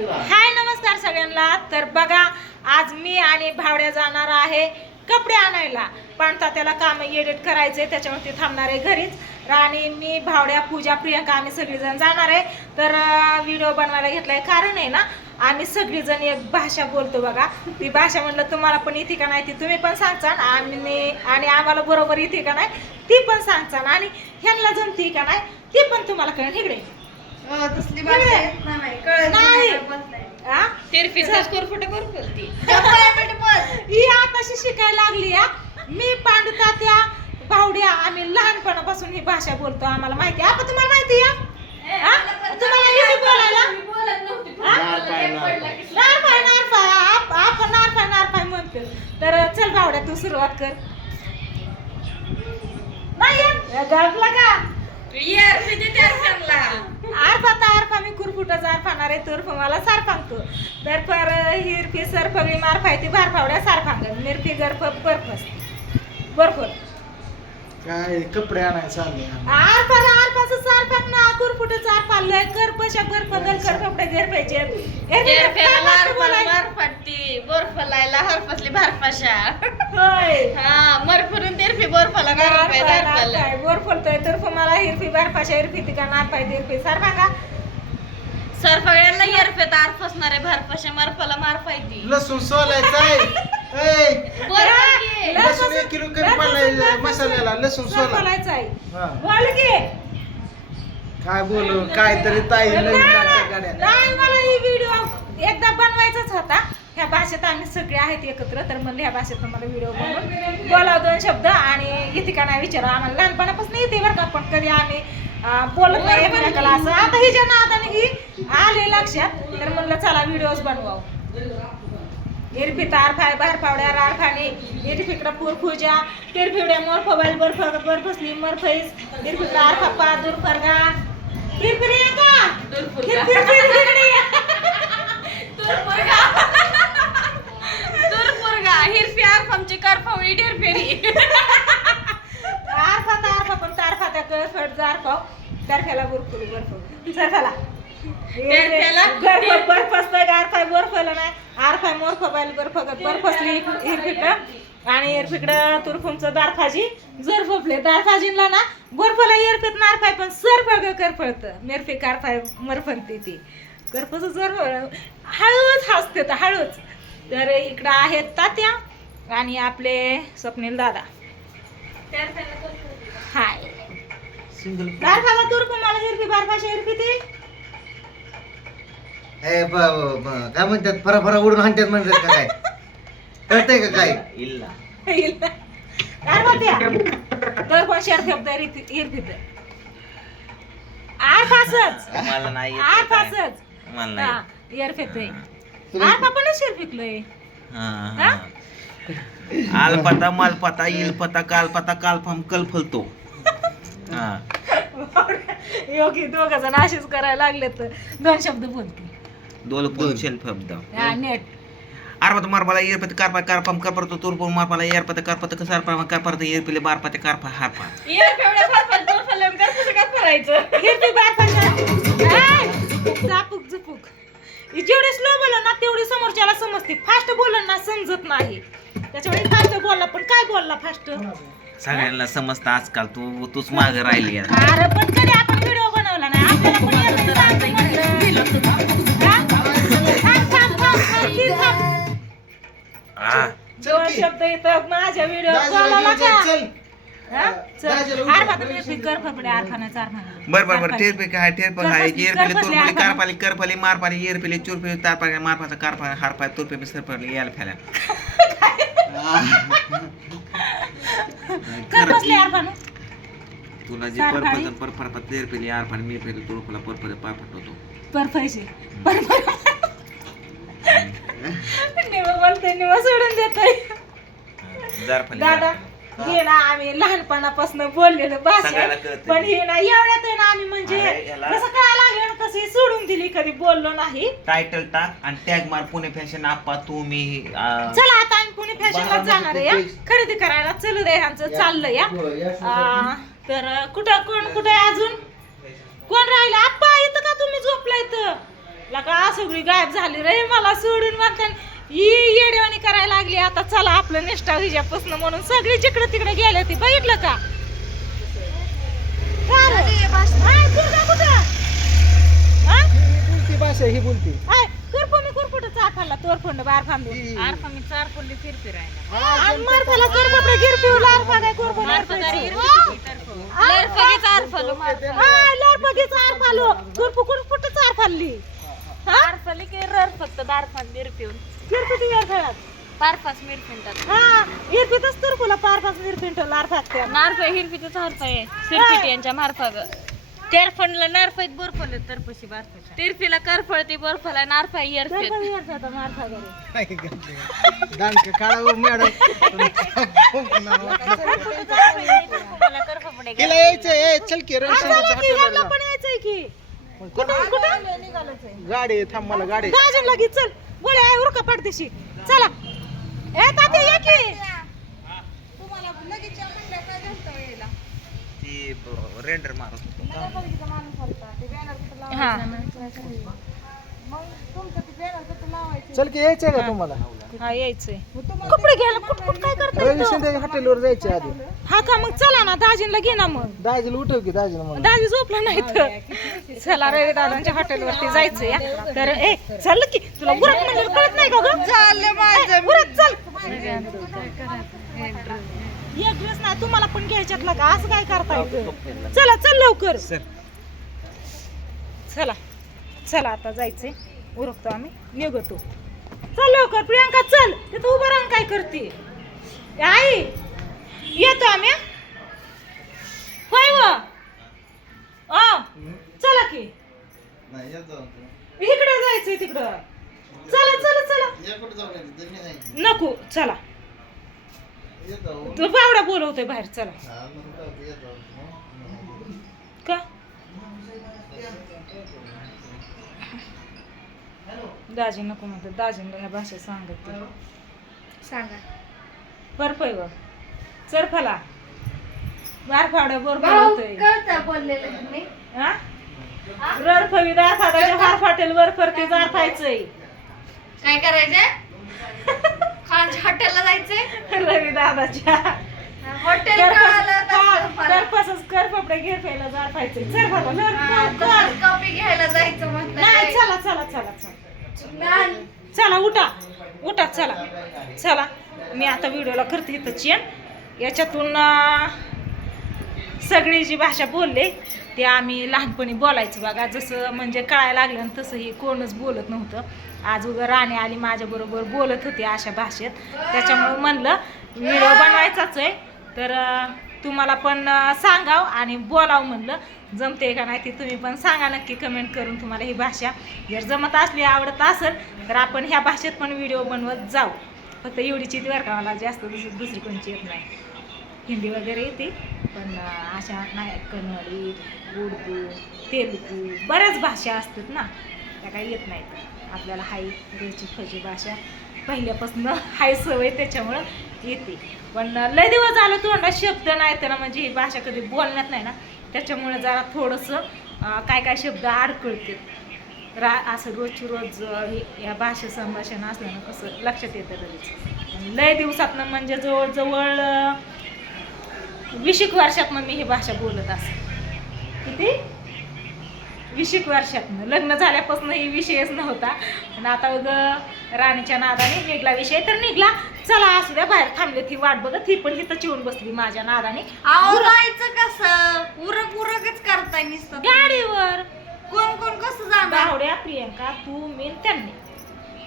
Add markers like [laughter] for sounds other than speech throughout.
हाय नमस्कार सगळ्यांना. तर बघा आज मी आणि भावड्या जाणार आहे कपडे आणायला. पण त्याला काम एडिट करायचे त्याच्यावरती थांबणार आहे घरीच. आणि मी भावड्या पूजा प्रियंका आम्ही सगळीजण जाणार आहे. तर व्हिडिओ बनवायला घेतलाय कारण आहे ना आम्ही सगळीजण एक भाषा बोलतो बघा. ती भाषा म्हणलं तुम्हाला पण इथे का नाही? ती तुम्ही पण सांगचाल आणि आणि आम्हाला बरोबर इथे का नाही ती पण सांगचाल आणि ह्यांना जमती का नाही ती पण तुम्हाला कळेल. इकडे तसली भाषा येत नाही कळत नाही. नाही बोलताय. हा तिरपीचा स्कोर फुट करून बोलती डब्बल मीठ बोल. ही आताशी शिकायला लागली या मी पांडुता त्या बावड्या आम्ही लहानपणापासून ही भाषा बोलतो आम्हाला माहिती आहे आपण तुम्हाला माहिती आहे हा? तुम्हाला येते बोलायला मी बोलत नव्हती. हा? नारपाय, नारपाय. नारपाय नारपाय आप- आपण नारपाय नारपाय म्हणतो तर चल बावड्या तू सुरुवात कर नाही येत? गळपला का यार मी ते त्यार करला आरफा तर आरफा मी कुरकुटच आरफाणार आहे तुरफ मला सार सांगतो तर पर हिरफी सरफगळी मारफाय ती भारफावड्या सार सांगत मिरफी गरफ बर्फस बर्फर काय कपडे आणायला चालले आरफा सार कुरकुटच आरफालय कर पशा बर्फ गल कर कपडे घेर पाहिजे. तेरफ्याला लार मार फाटती बर्फलायला हरफसली भारपाशा होय. हा मरफरून तेरफी बर्फला गारपाय दारपाला बर्फलतोय तर मला हिरफी बर्फाशा हिरफी तिका नारपाय हिरफी. सार सांगा सरफगळ्यांना येरफेत आर फसणारे भारपाशा मरफला मार पाहिजे लसूण सोलायचा आहे. ए, बरं लसूण एक किलो कमी पडलाय मसाल्याला लसूण सोला. बोलायचं आहे. हा. बोल की. काय बोलू काय तरी ताई नवीन नाटक नाही मला ही व्हिडिओ एकदा बनवायचाच होता. ह्या भाषेत आम्ही सगळे आहेत एकत्र तर म्हणलं ह्या भाषेत मला व्हिडिओ बनवून बोलाव दोन शब्द आणि येते का नाही विचारा आम्हाला लहानपणापासून येते बरं का पण कधी आम्ही अं, बोलत नाही एकमेकाला असं. आता हिच्या नादाने ही आले लक्षात तर म्हणलं चला व्हिडिओज बनवाव. इरफी तार फाय बाहेर पावड्या रार खाणे इरफिकडं पूर पूजा तिरफिवड्या मोर फवाल बर्फ बर्फसली मर फैस इरफिकडं आर फप्पा दूर फरगा इरफिरी का तुरपुरगा हिरफी आरफामची करफवळी ढेरफेरी आरफा तारफा पण तारफा त्या तारफ्याला बर्फ तारफ्याला? बर्फ बर्फला नाही. आरफाय बर्फ बर्फसली आणि हिरफिकडं तुरफुमचं दारफाजी. जर फुपले दारफाजीला ना बर्फला हिरफित नारफाय पण सरफळ करफळतं मिरफी कारफाय मरफणती ती. करफचं जर हळूच हसते तर हळूच. तर इकडं आहेत तात्या आणि आपले स्वप्नील दादा. हाय. सिंगल बार खावा तुरप मला हिरपी बार भाषा हिरपी ती काय म्हणतात? फरा फरा उडून हाणतात म्हणतात काय? कळतंय का काय? काय म्हणत्या तर पण शेर फेपत हिरपीत आठ फासच मला नाही येत आठ काय. फासच मला नाही हा. हिर फेकतोय आठ आपण शेर फेकलोय हा, हा. आलपता मालपता इलपता कालपता कालफम कलफलतो. हा. योगी दोघ जण अशीच करायला लागले तर दोन शब्द बोलते दोल शब्द. हा, नेट. करपरत येरपिले बारपते कारपा हारपा येरफेवड्या भारपाल बर्फला करफसं काय करायचं हिरपी बार भाषा झापूक झुपूक जेवढे स्लो बोला ना तेवढी समोरच्याला समजते फास्ट बोललं ना समजत नाही त्याच्यामुळे फास्ट बोलला पण काय बोलला फास्ट सगळ्यांना समजतं आजकाल तू तूच माग राहिली. अरे पण कधी आपण व्हिडिओ बनवला नाही आपल्याला पण येत नाही सांगतो म्हटलं. हा? थांब, थांब, थांब, थांब, ती थांब. हा. दोन शब्द इथं माझ्या व्हिडिओ बोलावला का हा? चल. आरफा तर मी फपडे चार म्हणा. बर बर बर ठेर पे काय ठेर पण आहे करपसली- येरपिले करपसली तुरपली आरपाली. कारपाली करपली मारपाली येरपिले चुरपिले तारपाली मारपाचा कारपा हारपा तुरपे सरपली यायला फॅला [laughs] कर बसले आरफानं. तुला जे कारपाली. परपत परपरपत येरपिले आरपाली मी पेले तुरपला परपले पारपट होतो पर पैसे पर पर निवा बोलतोय निवा सोडून देतोय. दादा हे ना आम्ही लहानपणापासून बोललेलं भाषा सगळ्याला कळतंय. पण हे ना एवढ्यात आहे ना आम्ही म्हणजे अरे, याला- कसं कळायला लागलं कसं हे सोडून दिली कधी बोललो नाही. टायटल टाक आणि टॅग मार पुणे फॅशन आप्पा तुम्ही अं, चला आता आम्ही पुणे फॅशनला जाणार आहे या. खरेदी करायला चलू दे ह्यांचं चाललं या. आ, तर कुठं कोण कुठे अजून? कोण राहिलं? आप्पा इथं का तुम्ही झोपला इथं लका सगळी गायब झाली रे मला सोडून म्हणतात ही येडेवाणी करायला लागली. आता चला आपलं निष्ठा हिच्यापासून म्हणून सगळी जिकडे तिकडे गेले ती बघितलं का? हा? बोलती भाषा ही तोरफंड बार फांदून आरफा मी चार कुरपुटं काय आरफालो कुरपु कुरपुटं चार आरफाली की रर फक्त दारफान मिरपिऊन गिरपिटी वेळ खेळात पार पाच मिरपिंटात हा गिरपितच तर तुला पार पाच गिरपिंट लार फाकते नारफा हिरफीच हरफा आहे सिरपिटी यांच्या मारफा ग तेर फंडला नारफाईत बर्फल तरपशी बारफाच्या. तिरपीला करफळती बर्फला नारफा हिरफेत मार फागरे दांडके काढा मॅडम. मला करफा पडे हिला यायचं चल. पण यायचंय की. कुठं? कुठं? गाडी आहे, थांब मला गाडी आहे. गाजन लगेच चल. बोले आहे उरका पाडदेशी चला. ए ताते ये की. तुम्हाला लगेच म्हणलं काय घालता यायला? ती रेंडर मारत हा. चल की यायचंय का तुम्हाला? हा यायचंय. कपडे घ्यायला कुठ कुठ काय करता रवी शिंदे हॉटेलवर जायचे आधी. हा का मग चला ना दाजीला घे ना मग. दाजीला उठव की दाजीला म्हणून. दाजी झोपला नाही तर चला रवी दादांच्या हॉटेलवरती जायचं या तर ए चल की तुला उरत म्हणजे कळत नाही का ग? झालं माझं उरत चल. एक ड्रेस नाही तुम्हाला पण घ्यायच्यात का? असं काय करता येतं चला चल लवकर. सर चला चला आता जायचंय. उरकतो आम्ही निघतो. चल लवकर प्रियांका चल. तिथं उभं राहून काय करते? आई येतो आम्ही? होय व? चला की. इकडे जायचंय तिकडं. चला चला चला. नको चला. तू बावडा बोलवतोय बाहेर चला. का? दाजी नको म्हणते? दाजींना ह्या भाषा सांगत. सांगा. बरपय व चरफला. बारफाड बरोबर भाऊ होतोय कळता बोललेलं तुम्ही. हा रडफवी दारफाडाच्या हार फाटेल वर फरते जार खायचंय काय करायचंय खानच्या हॉटेलला जायचंय? रवी दादाच्या हॉटेल कळालं तसं मला. करपासच खायचंय चरफला हा, लर तसंच कॉफी घ्यायला जायचं म्हणलं नाही चला चला चला चला. नाही. चला उठा. उठा चला. चला. मी आता व्हिडिओला करते इथं चेन. याच्यातून सगळी जी भाषा बोलले ते आम्ही लहानपणी बोलायचं बघा. जसं म्हणजे कळायला लागलं तसं हे कोणच बोलत नव्हतं. आज उगं राणी आली माझ्याबरोबर बोलत होती अशा भाषेत. त्याच्यामुळं म्हणलं व्हिडिओ बनवायचाच आहे. तर तुम्हाला पण सांगाव आणि बोलाव म्हणलं. जमते का नाही ते तुम्ही पण सांगा नक्की कमेंट करून तुम्हाला ही भाषा जर जमत असली आवडत असेल तर आपण ह्या भाषेत पण व्हिडिओ बनवत जाऊ. फक्त एवढीची ती बरं का मला जास्त दुसरी दुसरी कोणची येत नाही. हिंदी वगैरे येते पण अशा नाही कन्नडी उर्दू तेलुगू बऱ्याच भाषा असतात ना त्या काही येत नाहीत. आपल्याला हाय रोजची फजी भाषा पहिल्यापासून हाय सवय त्याच्यामुळं येते. पण लय दिवस झालं तोंडात शब्द नाही तर म्हणजे ही भाषा कधी बोलण्यात नाही ना. त्याच्यामुळे जरा थोडंसं काय काय शब्द अडकळते रा असं रोजची रोज अं, या भाषा संभाषण असल्यानं कसं लक्षात येतं लगेच. लय दिवसातनं म्हणजे जवळजवळ अं, वीस वर्षातनं मी ही भाषा बोलत असे किती? वीस एक वर्षातनं. लग्न झाल्यापासून ही विषयच नव्हता. पण आता उगं राणीच्या नादाने निघला विषय तर निघला. चला असू द्या बाहेर थांबले ती वाट बघत ती पण इथं चिवून बसली माझ्या नादाने. जायचं कसं? उरक उरकच करताय नुसतं. गाडीवर. कोण कोण कसं जाणार? प्रियंका तू मी त्यांनी.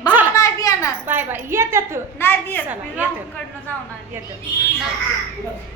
भाव नाही देणार बाय बाय. येत्यात. नाही देत चला, मी येते. राहुलकडनं जाऊन आली. येत्यात.